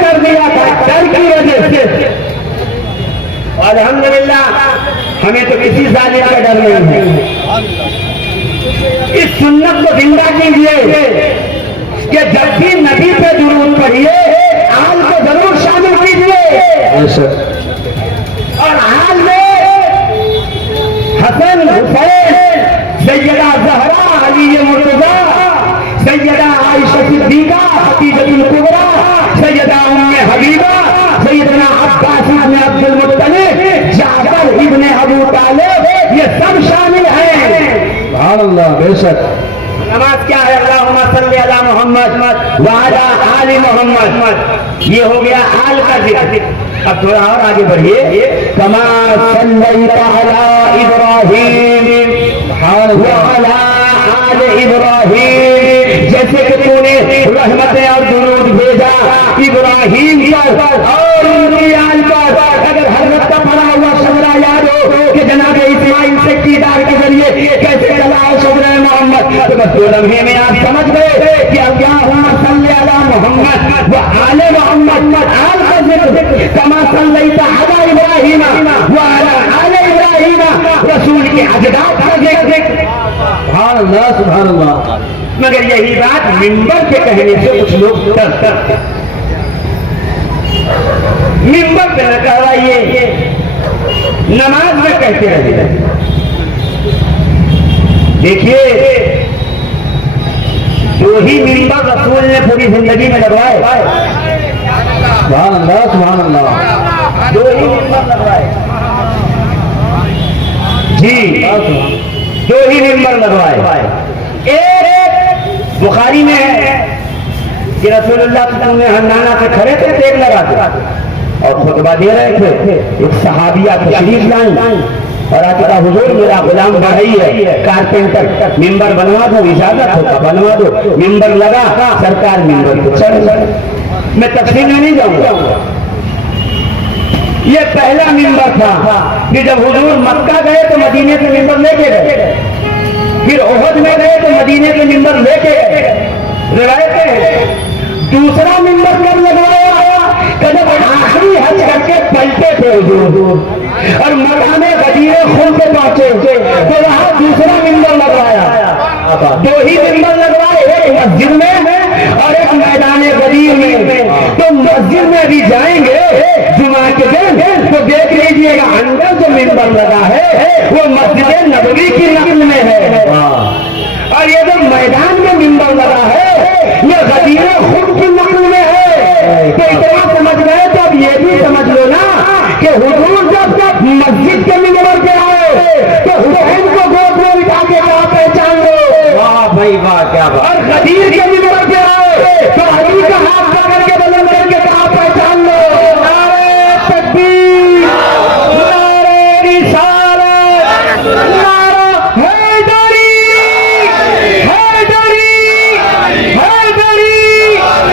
کر دیا تھا ڈر کی وجہ سے. الحمدللہ ہمیں تو کسی ظالم کا ڈر نہیں ہے. اس سنت کو زندہ کیجیے کہ جب بھی نبی پہ درود پڑھیے آل کو ضرور شامل کیجیے. اور آل میں حسن حسین سیدہ زہرا علی مرتضیٰ سیدہ عائشہ صدیقہ خدیجہ الکبریٰ سیدہ ام حبیبہ سیدنا عباس ابن عبد المطلب جعفر ابن ابو طالب یہ سب شامل ہیں. سبحان اللہ. بے شک. نماز کیا ہے؟ اللہم صلی علی محمد وعلی آل محمد. یہ ہو گیا آل کا ذکر. اب تھوڑا اور آگے بڑھیے. کما صلیت علی ابراہیم وعلی آل ابراہیم. جیسے کہ تو نے رحمتیں اور درود بھیجا ابراہیم پر اور ان کی آل پر. اگر حضرت کا پڑھا ہوا شجرہ یاد ہو کہ جناب اسماعیل سے کردار کے ذریعے کیسے چلا ہے شجرہ محمد تو بس دو لمحے میں آپ سمجھ گئے کہ اللہم صلی علی محمد وآل محمد. آل کا ذکر کما صلیت علی ابراہیم وعلی آل ابراہیم رسول کے اجداد کا ذکر. سبحان اللہ. سبحان اللہ. مگر یہی بات منبر کے کہنے سے کچھ لوگ ڈرتے. منبر پہ نہ کہوائیے نماز میں کہتے رہتے. دیکھیے جو ہی منبر رسول نے پوری زندگی میں لگوائے. سبحان اللہ. سبحان اللہ. دو ہی منبر لگوائے. جی دو ہی منبر لگوائے. ایک بخاری میں ہے کہ رسول اللہ صلی اللہ علیہ وسلم ہنانا سے کھڑے تھے ٹیک لگا کے اور خطبہ دے رہے تھے. ایک صحابیہ تشریف لائیں اور آج کہا حضور میرا غلام بڑھائی ہے کارپینٹر ممبر بنوا دو. اجازت ہوتا بنوا دو. ممبر لگا سرکار ممبر کو چڑھ گئے. میں تفصیل میں نہیں جاؤں گا. یہ پہلا ممبر تھا. پھر جب حضور مکہ گئے تو مدینے سے ممبر لے کے گئے. پھر احد میں گئے تو مدینے سے ممبر لے کے گئے. روایتیں دوسرا ممبر کب لگوایا کہ جب آخری حج کر کے پلٹے تھے حضور اور مکہ میں غدیر خون پہ پہنچے تو وہاں دوسرا ممبر لگوایا. دو ہی ممبر لگوائے. ایک مسجد میں اور ایک میدان غدیر میں. تو مسجد میں بھی جائیں گے جمعہ کے دن تو دیکھ لیجیے گا اندر جو ممبر لگا ہے وہ مسجد نبوی کی نقل میں ہے. اور یہ جو میدان میں ممبر لگا ہے یہ غدیر خون کی نقل میں ہے. تو اتنا سمجھ گئے تو اب یہ بھی سمجھ لو نا کہ حضور جب مسجد کے ممبر پہ آئے تو حسین کو گود میں بٹھا کے کہاں پہچان لو. واہ بھائی واہ. کیا بات. اور غدیر کے ممبر پہ آئے تو علی کا ہاتھ پکڑ کے بلند کر کے کہاں پہچان لو. نعرہ تکبیر نعرہ رسالت نعرہ حیدری حیدری حیدری.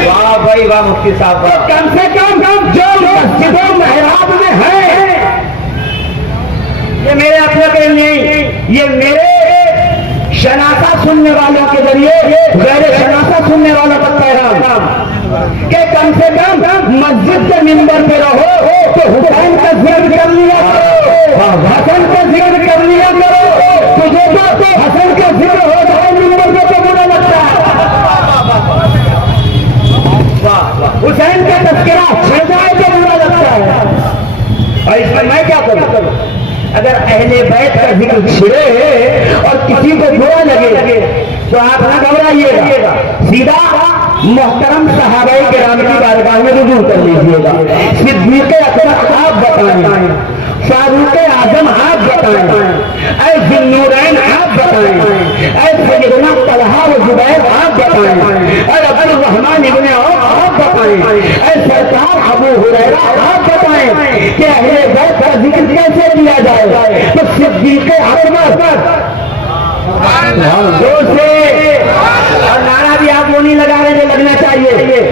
واہ بھائی واہ. مفتی صاحب کم سے کم جو مسجد و محراب میں ہے یہ میرے اپنے کے نہیں یہ میرے شناسہ سننے والوں کے ذریعے غیر شناسہ سننے والوں کا پیغام کہ کم سے کم مسجد کے ممبر پہ رہو تو حسین کا ذکر کر لیا کرو حسن کا ذکر کر لیا کرو. تجھے تو حسن کا ذکر ہو جائے ممبر پہ تو برا لگتا ہے. حسین کا تذکرہ چھڑ جائے تو برا لگتا ہے. اور اس میں میں کیا کروں؟ اگر اہل بیت کا ذکر چھڑے اور کسی کو برا لگے تو آپ نہ گھبرائیے گا. سیدھا محترم صحابہ کرام کی بارگاہ میں رجوع کر لیجیے گا. صدیق اکبر آپ بتائیں, فاروق اعظم آپ بتائیں, اے ذوالنورین آپ بتائیں, اے سیدنا طلحہ و زبیر آپ بتائیں, اے عبد الرحمن ابن عوف آپ بتائیں, اے سرکار ابو ہریرہ آپ بتائیں کہ اہل بیت کا ذکر کیسے کیا جائے. تو صدیق اکبر اور نعرہ بھی آپ وہ نہیں لگا رہے جو لگنا چاہیے.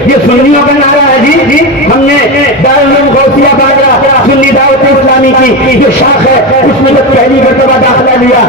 یہ سنیوں کا نعرہ ہے. جی ہم نے دارالعلوم غوثیہ باغرہ سنی دعوت اسلامی کی جو شاخ ہے اس میں جب پہلی مرتبہ داخلہ لیا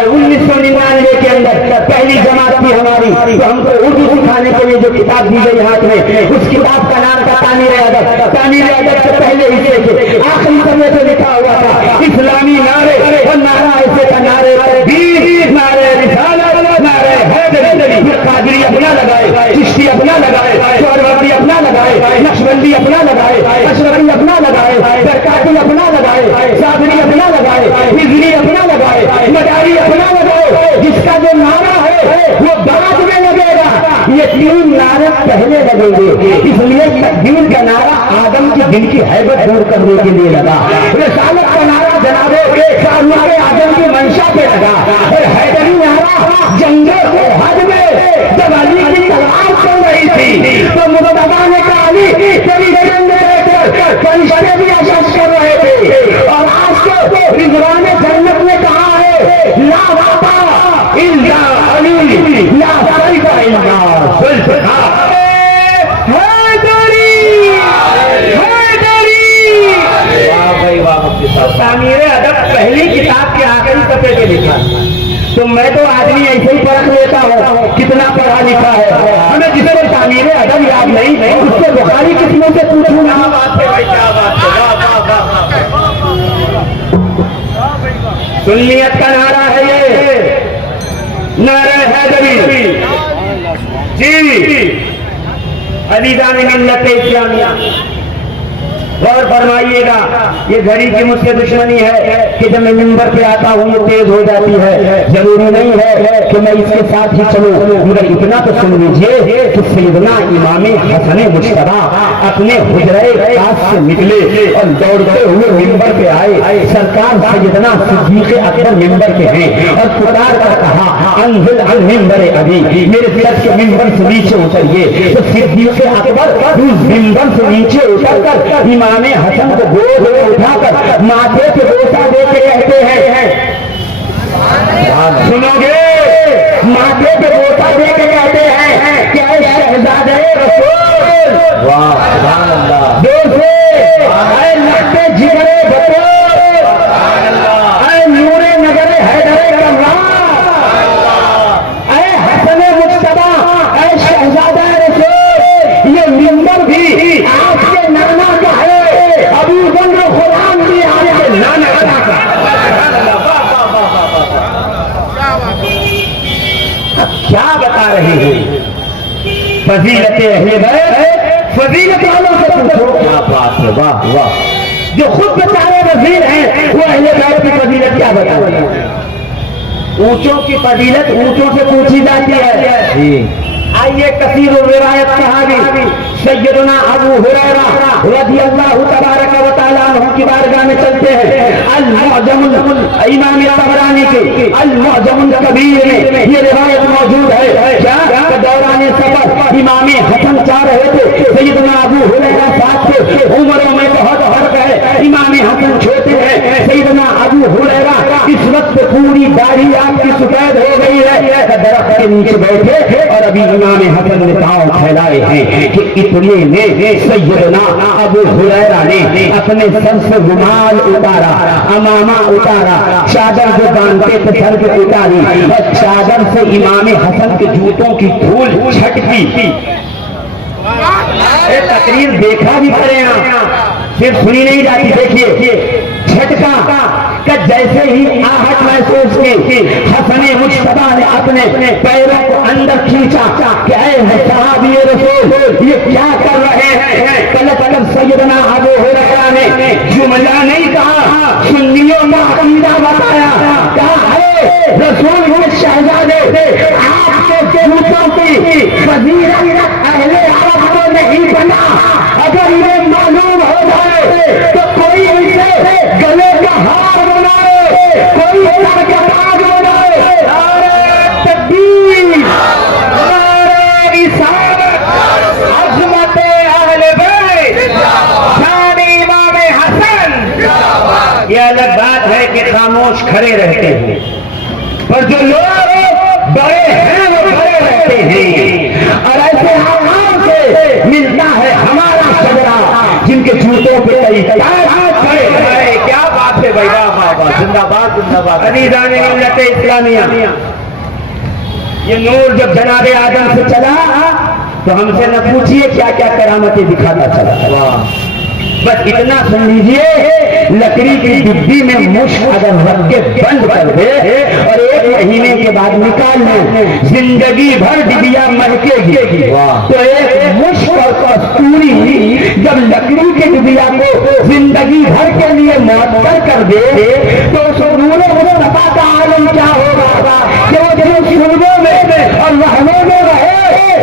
1999 کے اندر پہلی جماعت تھی ہماری، تو ہم کو اردو سکھانے کے لیے جو کتاب دی گئی ہاتھ میں، اس کتاب کا نام تھا تعمیر ادب۔ تعمیر ادب سے پہلے حصے کے آخری صفحے پہ لکھا ہوا تھا اسلامی نعرے، اور نعرہ ایسے کا نعرے تکبیر، نعرے رسالت، نعرے حیدری۔ پھر قادری اپنا لگائے، چشتی اپنا لگائے، سہروردی اپنا لگائے، نقشبندی اپنا لگائے، اشرفی اپنا لگائے، برکاتی اپنا لگائے، صابری اپنا لگائے، ہجری اپنا لگائے، مداری اپنا لگائے۔ جس کا جو نعرہ ہے وہ بعد میں لگے گا، یہ تین نعرے پہلے لگیں گے۔ اس لیے تکبیر کا نعرہ آدم کی دل کی ہیبت دور کرنے کے لیے لگا، رسالت کا نعرہ جناب سالار آدم کی منشا پہ لگا، اور حیدری نعرہ جنگ احد میں جب علی کی تلوار چل رہی تھی تو مصطفیٰ نے کہا علی تیری جنگ فرشتے بھی اشش کر رہے تھے، اور آج تو رضوان جنت نے کہا ہے لا وفا الا علی لا سیف الا ذوالفقار۔ تعمیر ادب پہلی کتاب کے آخری صفحے پہ لکھا، تو میں تو آدمی ایسے ہی پرکھ لیتا ہوں کتنا پڑھا لکھا ہے، ہمیں جس کو تعمیر ادب یاد نہیں اس سے بخاری کتنوں سے پوچھوں نا۔ سنیت کا نعرہ ہے یہ، نعرہ حیدری جی عزیزان ملت اسلامیہ، غور فرمائیے گا، یہ گھڑی کی مجھ سے دشمنی ہے کہ جب میں منبر پہ آتا ہوں یہ تیز ہو جاتی ہے، ضروری نہیں ہے کہ میں اس کے ساتھ ہی چلوں، مگر اتنا تو سن لیجیے کہ سیدنا امام حسن مجتبیٰ اپنے حجرے خاص سے نکلے اور دوڑتے ہوئے منبر پہ آئے، سرکار سیدنا صدیق اکبر منبر پہ ہیں اور پکار کر کہا انزل عن منبر ابی، میرے سر کے منبر سے نیچے اتریے، تو صدیق اکبر اس منبر سے نیچے اتر کر امام حسن کو گود میں اٹھا کر ماتھے پہ بوسہ دے کے کہتے ہیں، سنو گے، ماتھے پہ بوسہ دے کے کہتے ہیں کہ اے شہزادے رسول، دوسرے اے لگتے جگرے بطور، اے نور نگر حیدر کرام، اے حسن مجتبیٰ، اے شہزادہ رسول، یہ منبر بھی آپ کے نانا کا ہے، ابو بکر غلام بھی آپ کے نانا کا۔ کیا بتا رہے ہیں فضیلت اہل بیت، فضیلت والوں سے پوچھو، کیا بات ہے، واہ واہ، جو خود بیچارے وزیر ہیں وہ اہل بیت کی فضیلت کیا بتا رہے ہیں؟ اونچوں کی فضیلت اونچوں سے پوچھی جاتی ہے۔ آئیے کثیر الروایت صحابی سیدنا ابو ہریرہ رضی اللہ تبارک و تعالیٰ عنہ کی بارگاہ میں چلتے ہیں۔ المعجم امام طبرانی کے المعجم الکبیر میں یہ روایت موجود ہے، کیا کہ دوران سفر امام حسن چاہ رہے تھے، سیدنا ابو ہریرہ ساتھ تھے، عمروں میں بہت فرق ہے، امام حسن چھوٹے ہیں، سیدنا ابو ہریرہ اس وقت پوری داڑھی آپ کی سفید ہو گئی ہے، درخت کے نیچے بیٹھے اور ابھی امام حسن نے پاؤں پھیلائے ہیں کہ اتنے میں سیدنا ابو ہریرہ نے اپنے سر سے رومال اتارا، امامہ اتارا، چادر جو باندھتے تھے سر پہ اتاری، اور چادر سے امام حسن کے جوتوں کی دھول چھٹکی۔ تقریر دیکھا بھی کرے آپ، صرف سنی نہیں جاتی، دیکھیے جھٹکا کہ جیسے ہی آہٹ محسوس کی، حسن مجتبیٰ نے اپنے پیروں کو اندر کھینچا کہ اے صحابی رسول یہ کیا کر رہے ہیں؟ پلٹ کر سیدنا ابو ہریرہ نے جملہ نہیں کہا، سنیوں کا عقیدہ بتایا، کہا ہے رسول کے شہزادے آپ کے جوتوں کی فضیلت اہل عرب کو نہیں بنا، اگر یہ معلوم ہو جائے تو کوئی اسے گلے کا ہار بنائے، کوئی سر کا تاج بنائے۔ نعرہ تکبیر، نعرہ رسالت، عظمت اہل بیت، شان امام حسن۔ یہ الگ بات ہے کہ خاموش کھڑے رہتے ہیں، پر جو لوگ بڑے ہیں وہ کھڑے رہتے ہیں، اور ایسے عوام سے ملتا ہے ہمارا شجرا جن کے جوتوں پہ کئی کھڑے ہیں۔ کیا بات ہے بھائی، واہ واہ، زندہ باد زندہ باد۔ عزیزان ملت اسلامیہ، یہ نور جب جناب آدم سے چلا تو ہم سے نہ پوچھیے کیا کیا کرامتیں دکھاتا چلا. بس اتنا سن لیجیے، لکڑی کی ڈبی میں مشک اگر رکھ کے بند کر دے اور 1 مہینے کے بعد نکال لیں، زندگی بھر ڈبیا مہکے گی. تو ایک مشک اور کستوری جب لکڑی کے ڈبیا کو زندگی بھر کے لیے معطل کر دے تو اس نور مصطفیٰ کا عالم کیا ہوگا کہ وہ جن شعبوں میں اور رہنے میں رہے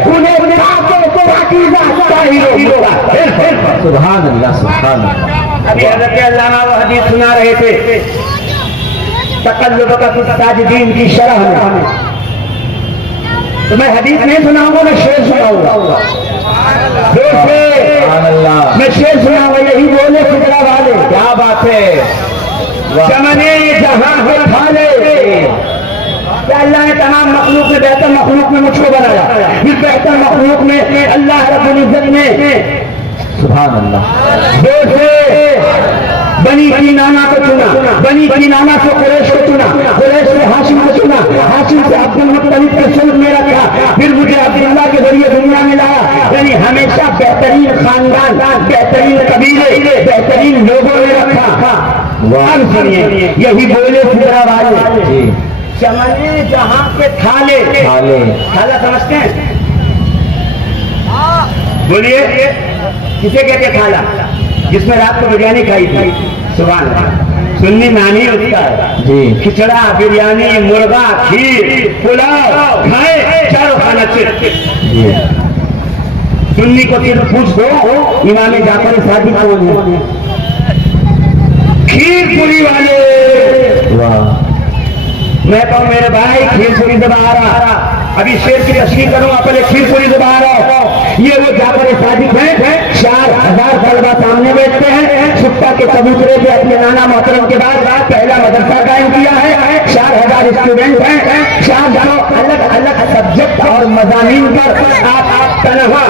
انہیں سبحان اللہ سبحان اللہ. ابھی حضرت علامہ وہ حدیث سنا رہے تھے تقلب کا ساجدین کی شرح میں، تو میں حدیث نہیں سناؤں گا، میں شعر سناؤں گا. میں شعر سناؤں گا، یہی بولے فکرہ والے. کیا بات ہے. چمنے جہاں ہے کھالے، کہ اللہ نے تمام مخلوق میں بہتر مخلوق میں مجھ کو بنایا. اس بہتر مخلوق میں اللہ رب العزت نے سبحان اللہ بنی کنانہ کو چنا، بنی کنانہ سے قریش کو چنا، قریش سے ہاشم کو چنا، ہاشم سے عبد المطلب کے سلب میں رکھا، پھر مجھے عبداللہ کے ذریعے دنیا میں لایا. یعنی ہمیشہ بہترین خاندان، بہترین قبیلے، بہترین لوگوں نے رکھا. اب سنیے یہی بولے فکرہ والے، چمنے جہاں کے تھالے. تھالا سمجھتے ہیں؟ بولیے کسے کہتے تھالا؟ جس میں رات کو بریانی کھائی تھی. سبحان اللہ. سنی نانی اس کا ہے، کھچڑا، بریانی، مرغا، کھیر، پلاؤ کھائے، چاروں کھانا چاہیے. سنی کو صرف پوچھ دو امام جعفر صادق کون ہے؟ کھیر پوری والے. میں کہوں میرے بھائی کھیر پوری زبان آ رہا، ابھی شیر کی تشریح کروں گا، پہلے کھیر پوری زبان آ رہا. یہ وہ جعفر صادق ہیں، 4000 طلبہ سامنے بیٹھتے ہیں. چھٹا کے چبوترے پہ اپنے نانا محترم کے بعد پہلا مدرسہ قائم کیا ہے. 4000 اسٹوڈنٹ ہیں، 400 الگ الگ سبجیکٹ اور مضامین پر آپ تنہا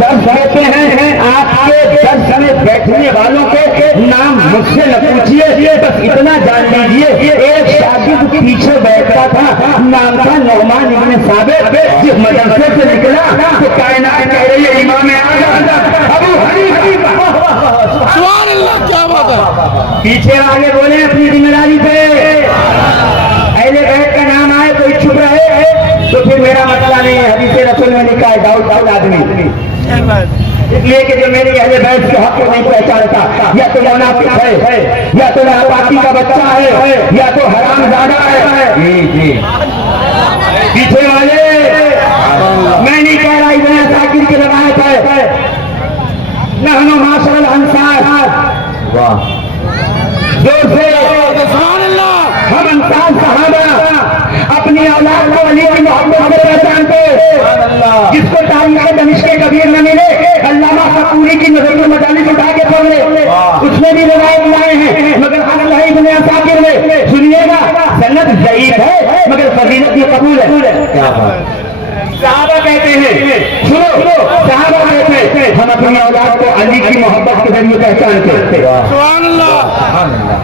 درس دیتے ہیں. آپ کے درس میں بیٹھنے والوں کے نام مجھ سے نہ پوچھیے، بس اتنا جان لیجیے ایک شاگرد پیچھے بیٹھتا تھا، نام تھا نعمان ابن ثابت. جس مدرسے سے نکلا تو کائنات کہہ رہی ہے امام اعظم ابو حنیفہ. سبحان اللہ، کیا بات ہے. پیچھے آگے بولے اپنی ذمہ داری پہ. اہل بیت کا نام آئے کوئی چھپ رہے تو پھر میرا مسئلہ نہیں ہے. حدیث رسول میں لکھا ہے داؤد آدمی، اس لیے کہ جو میری اہل بیت کے حق کو نہیں پہچانتا یا تو منافق ہے یا تو ناپاکی کا بچہ ہے یا تو حرام زادہ ہے. پیچھے والے میں نہیں کہہ رہا ابن عساکر کی روایت ہے، نحن معاشر الانصار. زور سے سبحان اللہ. ہم انصار صحابہ اپنی اولاد کو علی کی محبت سے پہچانتے، جس کو تاریخ دمشق کبیر نہ ملے علامہ سقوری کی نظر مجالس اٹھا کے پڑھ لے، اس میں بھی روایت لائے ہیں مگر اللہ ابن عساکر میں سنیے گا سند ضعیف ہے مگر فضیلت یہ قبول ہے. صحابہ کہتے ہیں، سنو صحابہ کہتے ہیں ہم اپنی اولاد کو علی کی محبت کے ذریعے پہچانتے ہیں. سبحان اللہ.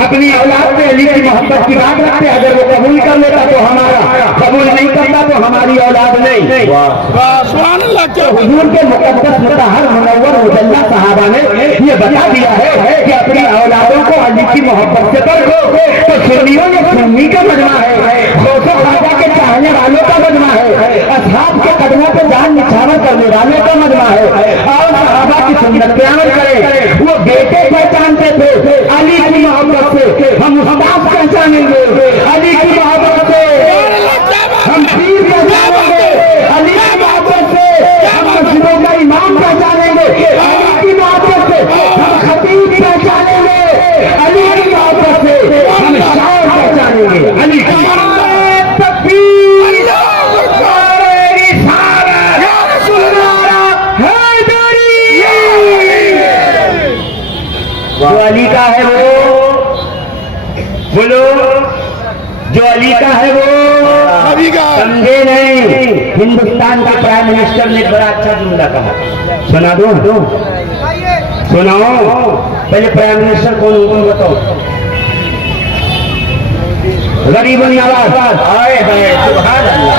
اپنی اولاد پہ علی کی محبت کی بات رکھتے، اگر وہ قبول کر لیتا تو ہمارا، قبول نہیں کرتا تو ہماری اولاد نہیں. سبحان اللہ. کیا حضور کے مقدس مطہر منور مجلہ صحابہ نے یہ بتا دیا ہے کہ اپنی اولادوں کو علی کی محبت سے پرکھو. تو سنیوں نے سنی کا مجمع ہے، غوث خواجہ کے چاہنے والوں کا مجمع ہے، اصحاب کے قدموں پہ جان نچھاور کرنے والوں کا مجمع ہے. اور صحابہ کی سنت پہ عمل کرے. وہ بیٹے پہچانتے تھے علی کی محبت سے، ہم استاد پہچانیں گے علی کی محبت سے، ہم پیر پہچانیں گے علی کی محبت سے، ہم مسجدوں کا امام پہچانیں گے علی کی محبت سے، ہم خطیب پہچانیں گے علی کی محبت سے، ہم شاعر پہچانیں گے علی کی. جو علی کا ہے وہ بولو، جو علی کا ہے وہ سمجھے نہیں. ہندوستان کا پرائم منسٹر نے بڑا اچھا جملہ کہا، سنا دو سناؤ. پہلے پرائم منسٹر کون بتاؤ؟ غریبوں کی آواز. سبحان اللہ.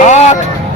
8।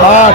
8।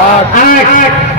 8।